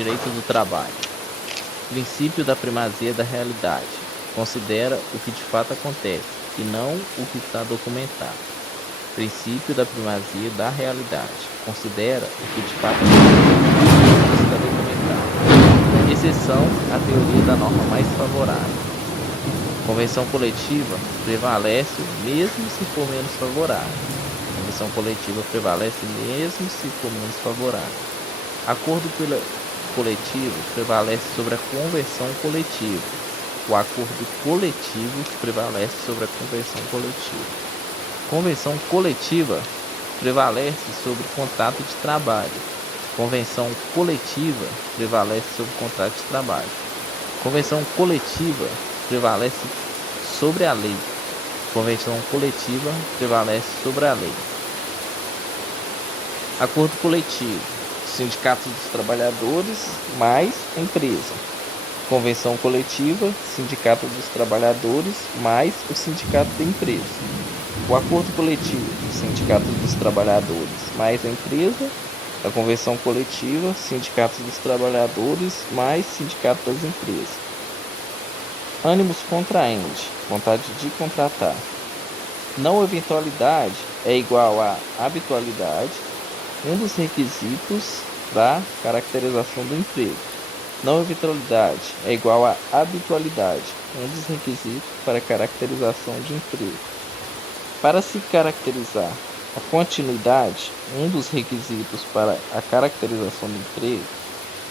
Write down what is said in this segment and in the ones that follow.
Direito do trabalho. Princípio da primazia da realidade. Considera o que de fato acontece e não o que está documentado. Princípio da primazia da realidade. Considera o que de fato acontece e não o que está documentado. Exceção à teoria da norma mais favorável. Convenção coletiva prevalece mesmo se for menos favorável. Convenção coletiva prevalece mesmo se for menos favorável. Acordo coletivo prevalece sobre a convenção coletiva. O acordo coletivo prevalece sobre a convenção coletiva. Convenção coletiva prevalece sobre o contrato de trabalho. Convenção coletiva prevalece sobre o contrato de trabalho. Convenção coletiva prevalece sobre a lei. Convenção coletiva prevalece sobre a lei. Acordo coletivo. Sindicato dos trabalhadores mais empresa. Convenção coletiva, sindicato dos trabalhadores mais o sindicato da empresa. O acordo coletivo, sindicato dos trabalhadores mais a empresa. A convenção coletiva, sindicato dos trabalhadores mais sindicato das empresas. Ânimos contraente, vontade de contratar. Não eventualidade é igual a habitualidade, um dos requisitos da caracterização do emprego. Não eventualidade é igual a habitualidade, um dos requisitos para a caracterização de emprego. Para se caracterizar a continuidade, um dos requisitos para a caracterização do emprego,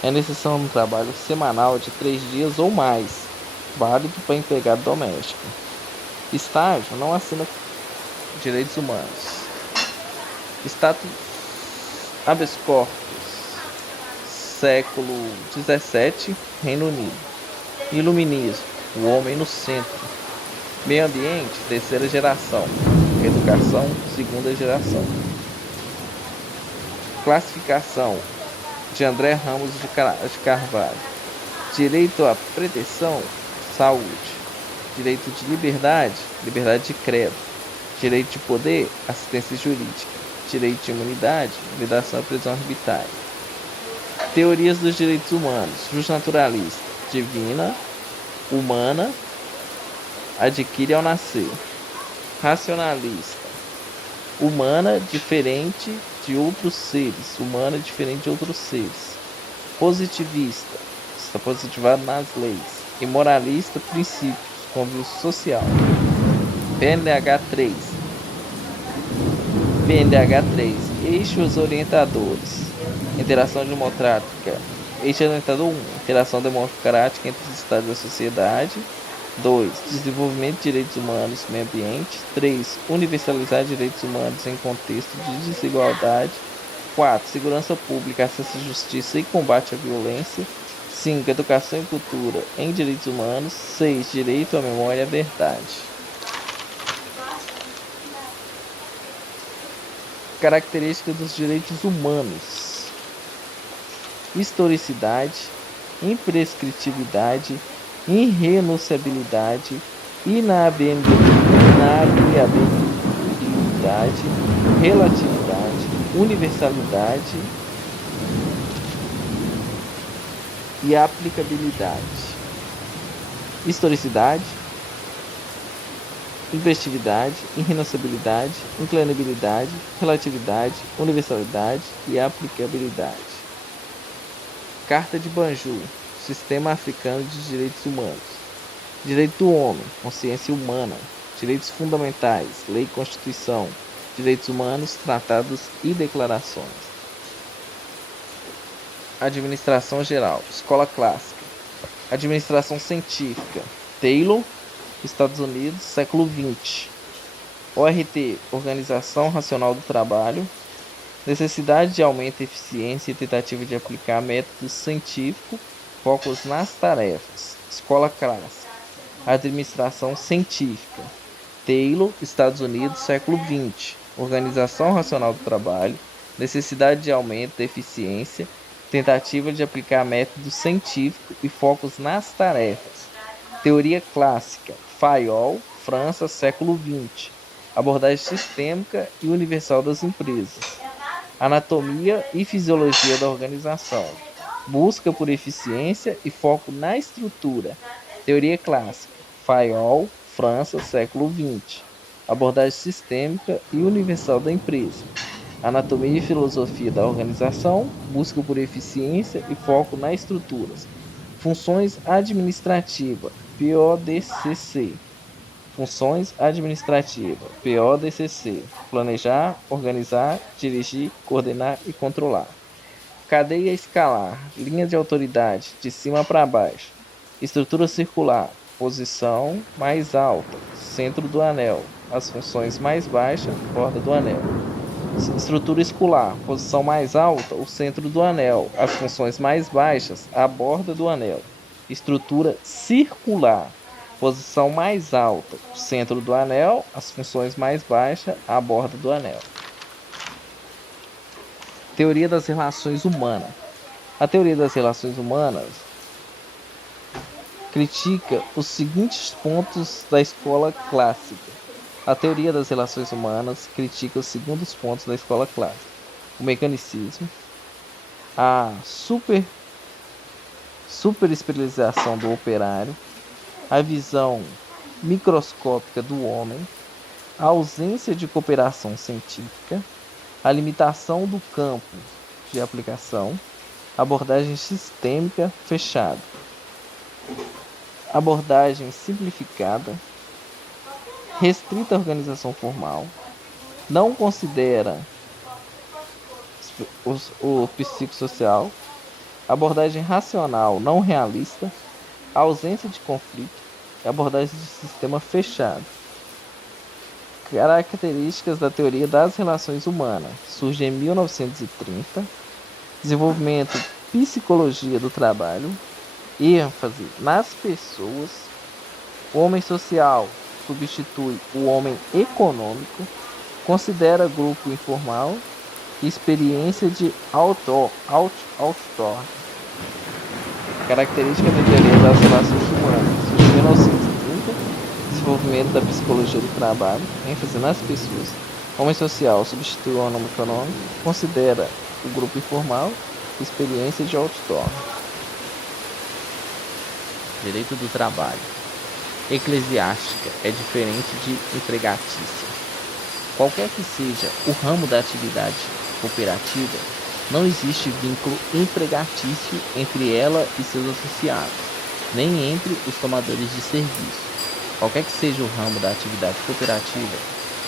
é necessário um trabalho semanal de 3 dias ou mais, válido para empregado doméstico. Estágio não assina direitos humanos. Status habeas corpus, século XVII, Reino Unido. Iluminismo, o homem no centro. Meio ambiente, terceira geração. Educação, segunda geração. Classificação de André Ramos de Carvalho. Direito à proteção, saúde. Direito de liberdade, liberdade de credo. Direito de poder, assistência jurídica. Direito de imunidade, vedação à prisão arbitrária. Teorias dos direitos humanos. Justnaturalista, divina, humana, adquire ao nascer. Racionalista, humana diferente de outros seres, humana diferente de outros seres. Positivista, está positivado nas leis. E moralista, princípios, convívio social. PNDH 3, eixos orientadores. Interação democrática. Eixo orientador 1, interação democrática entre os estados da sociedade. 2. Desenvolvimento de direitos humanos e meio ambiente. 3. Universalizar direitos humanos em contexto de desigualdade. 4. Segurança pública, acesso à justiça e combate à violência. 5. Educação e cultura em direitos humanos. 6. Direito à memória e à verdade. Características dos direitos humanos: historicidade, imprescritibilidade, irrenunciabilidade, inalienabilidade, relatividade, universalidade e aplicabilidade. Historicidade, imprescritibilidade, irrenunciabilidade, inclinabilidade, relatividade, universalidade e aplicabilidade. Carta de Banjul, Sistema Africano de Direitos Humanos. Direito do homem, consciência humana. Direitos fundamentais, lei e constituição. Direitos humanos, tratados e declarações. Administração geral, escola clássica. Administração científica, Taylor, Estados Unidos, século XX. ORT, Organização Racional do Trabalho. Necessidade de aumento de eficiência e tentativa de aplicar métodos científicos, focos nas tarefas. Escola clássica. Administração científica. Taylor, Estados Unidos, século XX. Organização Racional do Trabalho. Necessidade de aumento de eficiência, tentativa de aplicar métodos científicos e focos nas tarefas. Teoria clássica. Fayol, França, século XX. Abordagem sistêmica e universal das empresas. Anatomia e fisiologia da organização. busca por eficiência e foco na estrutura. Teoria clássica, Fayol, França, século XX. Abordagem sistêmica e universal da empresa. Anatomia e filosofia da organização, busca por eficiência e foco nas estruturas. Funções administrativas, PODCC. Funções administrativas, PODCC. Planejar, organizar, dirigir, coordenar e controlar. Cadeia escalar, linha de autoridade, de cima para baixo. Estrutura circular, posição mais alta, centro do anel. As funções mais baixas, borda do anel. Estrutura escalar, posição mais alta, o centro do anel. As funções mais baixas, a borda do anel. Estrutura circular, posição mais alta, o centro do anel. As funções mais baixas, a borda do anel. Teoria das relações humanas. A teoria das relações humanas critica os seguintes pontos da escola clássica. A teoria das relações humanas critica os seguintes pontos da escola clássica: o mecanicismo, a superespecialização do operário, a visão microscópica do homem, a ausência de cooperação científica, a limitação do campo de aplicação, abordagem sistêmica fechada, abordagem simplificada, restrita à organização formal, não considera o psicossocial, abordagem racional não realista, ausência de conflito, abordagem de sistema fechado. Características da teoria das relações humanas. Surge em 1930. Desenvolvimento psicologia do trabalho. ênfase nas pessoas. O homem social substitui o homem econômico. Considera grupo informal. Experiência de outdoor. Característica da teoria das relações humanas. Surge em 1930. Desenvolvimento da psicologia do trabalho, ênfase nas pessoas. Homem social substitui o homem econômico, considera o grupo informal, experiência de outdoor. Direito do trabalho. Eclesiástica é diferente de empregatícia. Qualquer que seja o ramo da atividade cooperativa, não existe vínculo empregatício entre ela e seus associados, nem entre os tomadores de serviço. Qualquer que seja o ramo da atividade cooperativa,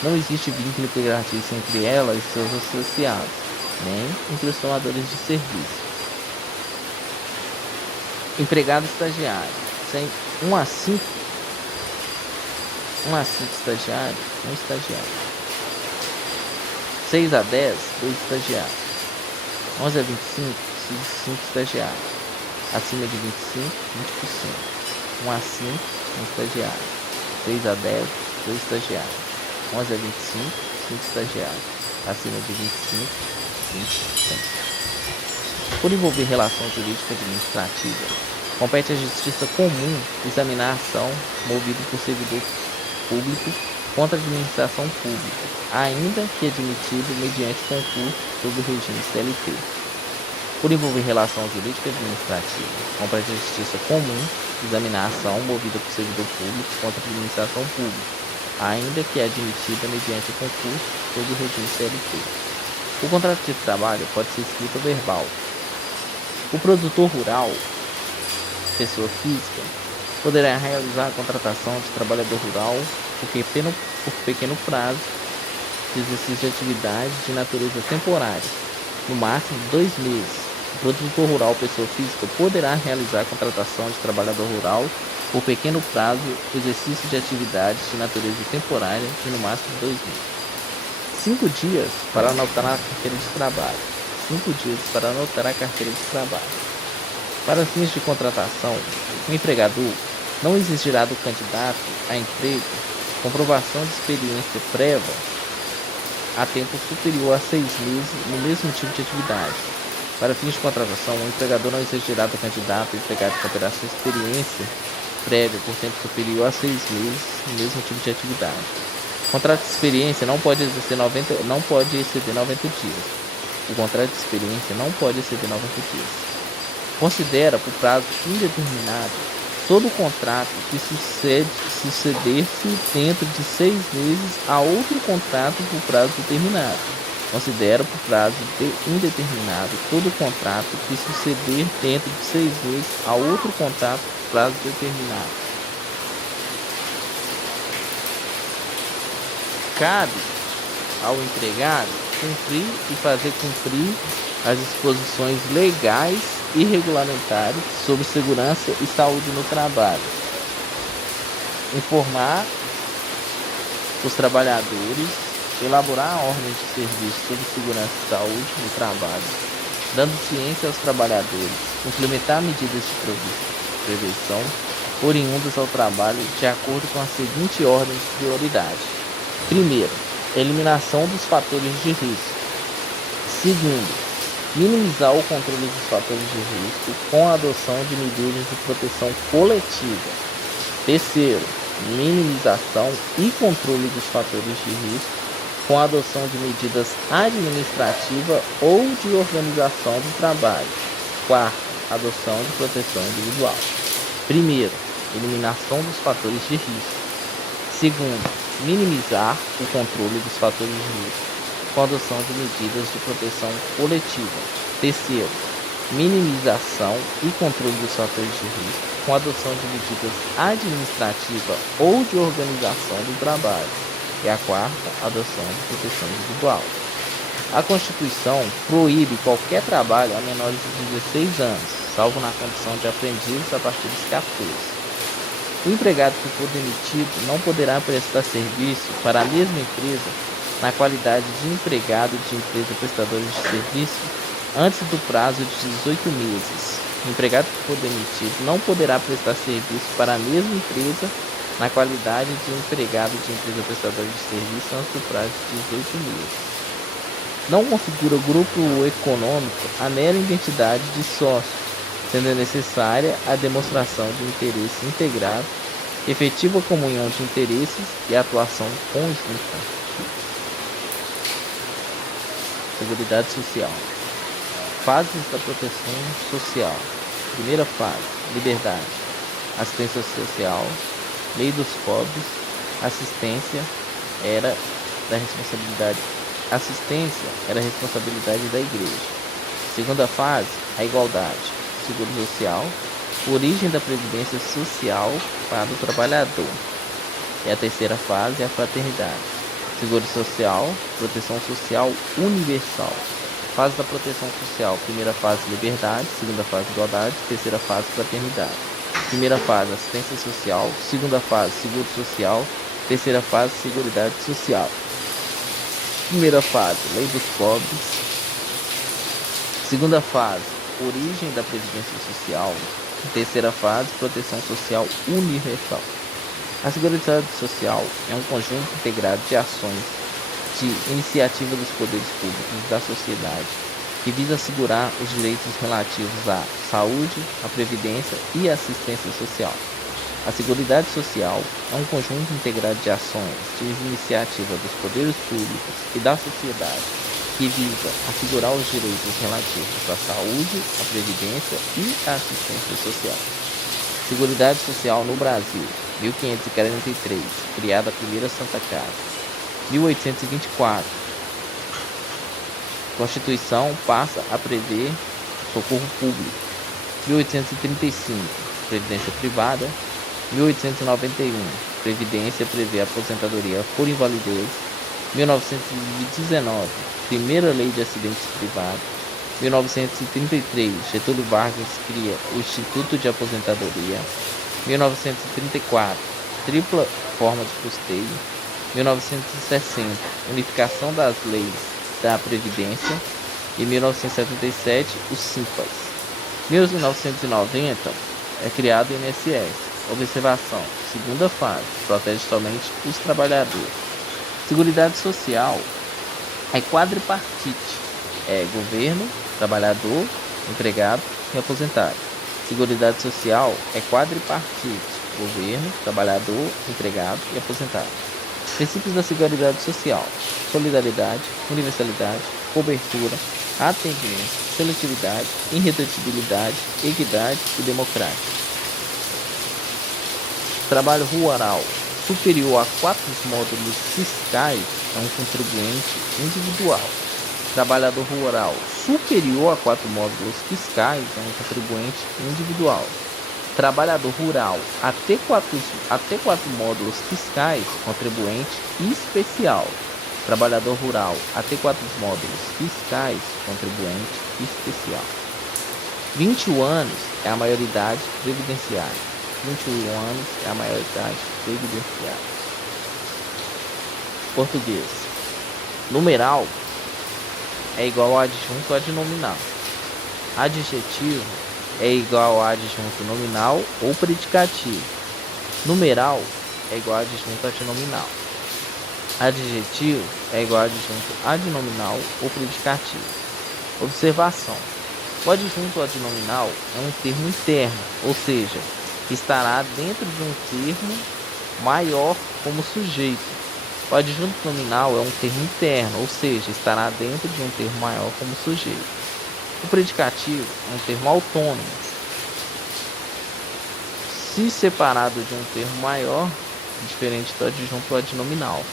não existe vínculo empregatício entre ela e seus associados, nem entre os tomadores de serviço. Empregado estagiário. Sem 1 a 5 estagiários, 1 estagiário. 6 a 10, 2 estagiários. 11 a 25, 5 estagiários. Acima de 25, 20%. 1 a 5, 1 estagiário. 6 a 10, 2 estagiários. 11 a 25, 5 estagiários. Acima de 25, 20%. Por envolver relação jurídica administrativa, compete à Justiça Comum examinar a ação movida por servidor público contra a administração pública, ainda que admitido mediante concurso sob o regime CLT. Por envolver relação jurídica administrativa, compete à Justiça Comum examinar a ação movida por servidor público contra a administração pública, ainda que admitida mediante concurso sob o regime CLT. O contrato de trabalho pode ser escrito ou verbal. O produtor rural, pessoa física, poderá realizar a contratação de trabalhador rural por pequeno prazo de exercício de atividade de natureza temporária, no máximo 2 meses. O produtor rural, pessoa física, poderá realizar a contratação de trabalhador rural por pequeno prazo de exercício de atividade de natureza temporária de no máximo 2 meses. 5 dias para anotar a carteira de trabalho. 5 dias para anotar a carteira de trabalho. Para fins de contratação, o empregador não exigirá do candidato a emprego comprovação de experiência prévia a tempo superior a 6 meses no mesmo tipo de atividade. Para fins de contratação, o empregador não exigirá do candidato empregado que terá sua experiência prévia por tempo superior a 6 meses no mesmo tipo de atividade. O contrato de experiência não pode exceder 90 dias. O contrato de experiência não pode exceder 90 dias. Considera por prazo indeterminado todo contrato que suceder-se dentro de 6 meses a outro contrato por prazo determinado. Considera por prazo indeterminado todo contrato que suceder dentro de 6 meses a outro contrato por prazo determinado. Cabe ao empregado cumprir e fazer cumprir as disposições legais e regulamentares sobre segurança e saúde no trabalho. Informar os trabalhadores, elaborar ordens de serviço sobre segurança e saúde no trabalho, dando ciência aos trabalhadores, implementar medidas de prevenção oriundas ao trabalho de acordo com a seguinte ordem de prioridade. Primeiro, eliminação dos fatores de risco. Segundo, minimizar o controle dos fatores de risco com a adoção de medidas de proteção coletiva. Terceiro, minimização e controle dos fatores de risco com a adoção de medidas administrativas ou de organização do trabalho. Quarto, adoção de proteção individual. Primeiro, eliminação dos fatores de risco. Segundo, minimizar o controle dos fatores de risco com a adoção de medidas de proteção coletiva. Terceiro, minimização e controle dos fatores de risco com a adoção de medidas administrativas ou de organização do trabalho. E a quarta, adoção de proteção individual. A Constituição proíbe qualquer trabalho a menores de 16 anos, salvo na condição de aprendizes a partir dos 14. O empregado que for demitido não poderá prestar serviço para a mesma empresa na qualidade de empregado de empresa prestadora de serviço antes do prazo de 18 meses. O empregado que for demitido não poderá prestar serviço para a mesma empresa na qualidade de empregado de empresa prestadora de serviço antes do prazo de 18 meses. Não configura grupo econômico a mera identidade de sócio, sendo necessária a demonstração de interesse integrado, efetiva comunhão de interesses e atuação conjunta. Seguridade Social. Fases da proteção social. Primeira fase, liberdade. Assistência social. Lei dos pobres. Assistência era responsabilidade da igreja. Segunda fase, a igualdade. Seguro social. Origem da previdência social para o trabalhador. E a terceira fase é a fraternidade. Seguro social, proteção social universal. Fase da proteção social. Primeira fase, liberdade. Segunda fase, igualdade. Terceira fase, fraternidade. Primeira fase, assistência social. Segunda fase, seguro social. Terceira fase, seguridade social. Primeira fase, lei dos pobres. Segunda fase, origem da previdência social. Terceira fase, proteção social universal. A Seguridade Social é um conjunto integrado de ações de iniciativa dos poderes públicos e da sociedade que visa assegurar os direitos relativos à saúde, à previdência e à assistência social. A Seguridade Social é um conjunto integrado de ações de iniciativa dos poderes públicos e da sociedade que visa assegurar os direitos relativos à saúde, à previdência e à assistência social. Seguridade Social no Brasil, 1543, criada a primeira Santa Casa. 1824, Constituição passa a prever socorro público. 1835, Previdência privada. 1891, Previdência prevê aposentadoria por invalidez. 1919, Primeira Lei de Acidentes Privados. 1933, Getúlio Vargas cria o Instituto de Aposentadoria. 1934, Tripla Forma de Custeio. 1960, Unificação das Leis da Previdência. E 1977, o SIMPAS. 1990, é criado o INSS. Observação, segunda fase, protege somente os trabalhadores. Seguridade Social é quadripartite, é governo, trabalhador, empregado e aposentado. Seguridade Social é quadripartite, governo, trabalhador, empregado e aposentado. Princípios da Seguridade Social: solidariedade, universalidade, cobertura, atendimento, seletividade, irredutibilidade, equidade e democrático. Trabalho rural superior a 4 módulos fiscais é um contribuinte individual. Trabalhador rural superior a 4 módulos fiscais é um contribuinte individual. Trabalhador rural até 4 módulos fiscais, contribuinte especial. Trabalhador rural até 4 módulos fiscais, contribuinte especial. 21 anos é a maioridade previdenciária. 21 anos é a maioridade previdenciária. Português. Numeral é igual a adjunto adnominal. Adjetivo é igual a adjunto nominal ou predicativo. Numeral é igual a adjunto adnominal. Adjetivo é igual a adjunto adnominal ou predicativo. Observação. O adjunto adnominal é um termo interno, ou seja, estará dentro de um termo maior como sujeito. O adjunto nominal é um termo interno, ou seja, estará dentro de um termo maior como sujeito. O predicativo é um termo autônomo. Se separado de um termo maior, diferente do adjunto adnominal.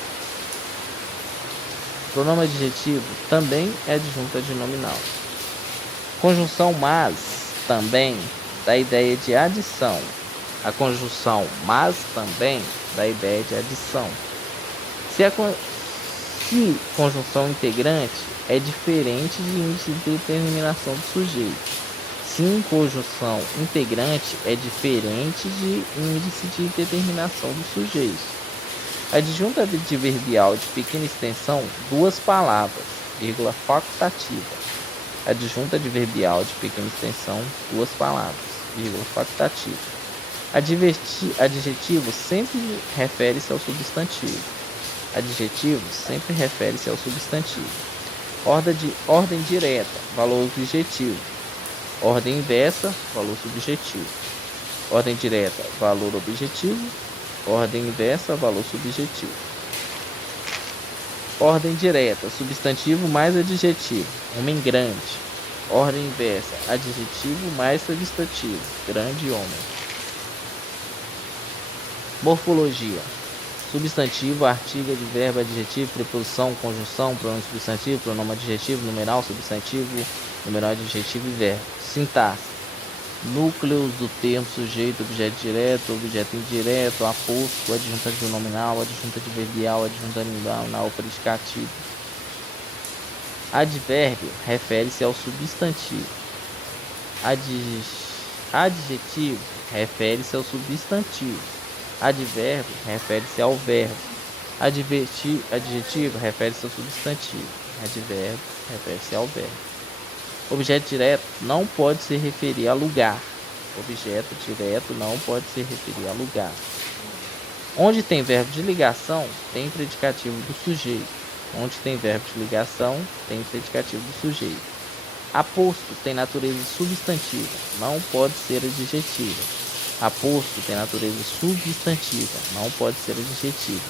Pronome adjetivo também é adjunto adnominal. Conjunção mas também dá ideia de adição. A conjunção mas também dá ideia de adição. Se conjunção integrante é diferente de índice de determinação do sujeito. Se conjunção integrante é diferente de índice de determinação do sujeito. Adjunto adverbial de pequena extensão, 2 palavras, vírgula facultativa. Adjunto adverbial de pequena extensão, 2 palavras, vírgula facultativa. Adjetivo sempre refere-se ao substantivo. Adjetivo sempre refere-se ao substantivo. Ordem direta, valor objetivo. Ordem inversa, valor subjetivo. Ordem direta, valor objetivo. Ordem inversa, valor subjetivo. Ordem direta, substantivo mais adjetivo, homem grande. Ordem inversa, adjetivo mais substantivo, grande homem. Morfologia. Substantivo, artigo, advérbio, adjetivo, preposição, conjunção, pronome substantivo, pronome adjetivo, numeral, substantivo, numeral adjetivo e verbo. Sintaxe. Núcleos do termo sujeito, objeto direto, objeto indireto, aposto, adjunto adnominal, adjunto adverbial, adjunto nominal, predicativo. Advérbio refere-se ao substantivo. Adjetivo refere-se ao substantivo. Advérbio refere-se ao verbo. Adjetivo refere-se ao substantivo. Advérbio refere-se ao verbo. Objeto direto não pode se referir a lugar. Objeto direto não pode se referir a lugar. Onde tem verbo de ligação, tem predicativo do sujeito. Onde tem verbo de ligação, tem predicativo do sujeito. Aposto tem natureza substantiva, não pode ser adjetiva. Aposto tem natureza substantiva, não pode ser adjetiva.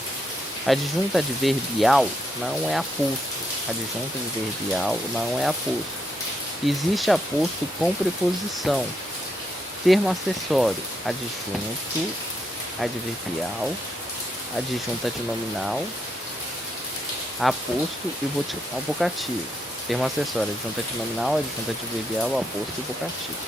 Adjunto adverbial não é aposto. Adjunto adverbial não é aposto. Existe aposto com preposição. Termo acessório: adjunto adverbial, adjunto adnominal, aposto e vocativo. Termo acessório: adjunto adnominal, adjunto adverbial, aposto e vocativo.